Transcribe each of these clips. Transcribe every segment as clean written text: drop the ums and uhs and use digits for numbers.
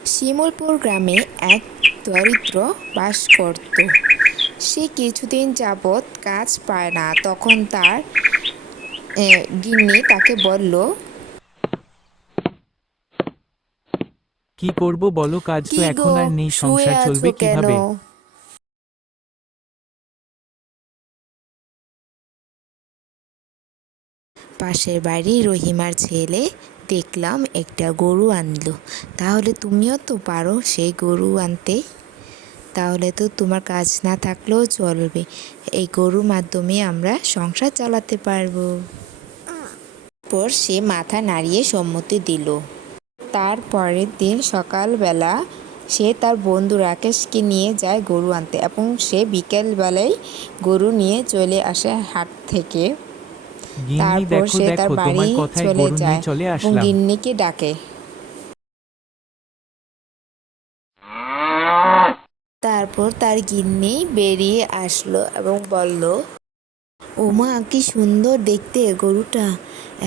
শিমুলপুর গ্রামে এক দরিদ্র বাস করত। সে কিছুদিন যাবৎ কাজ পায় না। তখন তার গিন্নি তাকে বলল, কি করব বলো, কাজ তো কি এখন গো, আর নেই, শুয়ে সংসার আছো চলবে কেন? কিভাবে? পাশের বাড়ি রহিমার ছেলে দেখলাম একটা গরু আনলো। তাহলে তুমিও তো পারো সেই গরু আনতে। তাহলে তো তোমার কাজ না থাকলেও চলবে। এই গরুর মাধ্যমে আমরা সংসার চালাতে পারবো। পর সে মাথা নাড়িয়ে সম্মতি দিল। তার পরের দিন সকালবেলা সে তার বন্ধু রাকেশকে নিয়ে যায় গরু আনতে, এবং সে বিকেলবেলায় গরু নিয়ে চলে আসে হাট থেকে। গিন্নি তারপর দেখো সে তার দেখো, বাড়ি তোমার কথায় চলে গরু নিয়ে যায় চলে এবং আসলাম। গিন্নিকে ডাকে। তারপর তার গিন্নি বেরিয়ে আসলো এবং বলল, ওমা, কি সুন্দর দেখতে গরুটা!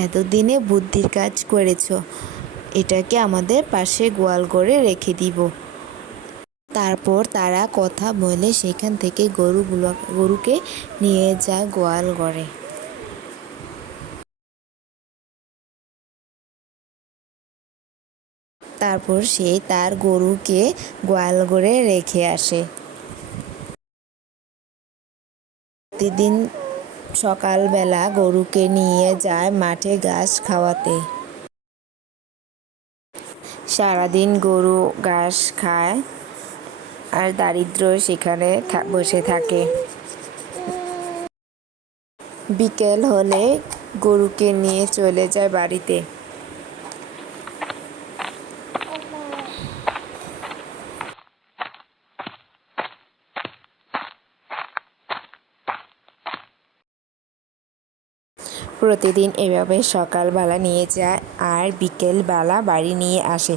এতদিনে বুদ্ধির কাজ করেছ। এটাকে আমাদের পাশে গোয়াল ঘরে রেখে দিব। তারপর তারা কথা বলে সেখান থেকে গরুকে নিয়ে যায় গোয়াল ঘরে। তারপর সে তার গরুকে গোয়াল ঘরে রেখে আসে। প্রতিদিন সকালবেলা গরুকে নিয়ে যায় মাঠে ঘাস খাওয়াতে। সারাদিন গরু ঘাস খায় আর দারিদ্র সেখানে বসে থাকে। বিকেল হলে গরুকে নিয়ে চলে যায় বাড়িতে। প্রতিদিন এভাবে সকালবেলা নিয়ে যায় আর বিকেলবেলা বাড়ি নিয়ে আসে।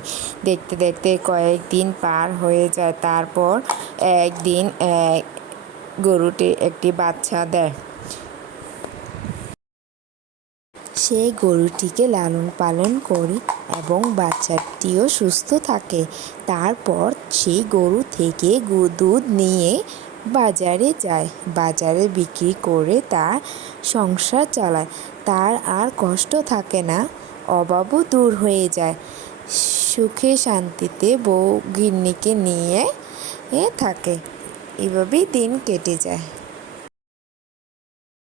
দেখতে দেখতে কয়েকদিন পার হয়ে যায়। তারপর একদিন গরুটি একটি বাচ্চা দেয়। সে গরুটিকে লালন পালন করে এবং বাচ্চাটিও সুস্থ থাকে। তারপর সেই গরু থেকে দুধ নিয়ে বাজারে যায়। বাজারে বিক্রি করে তার সংসার চালায়। তার আর কষ্ট থাকে না, অভাবও দূর হয়ে যায়। সুখে শান্তিতে বউ গিন্নিকে নিয়ে থাকে। এভাবেই দিন কেটে যায়।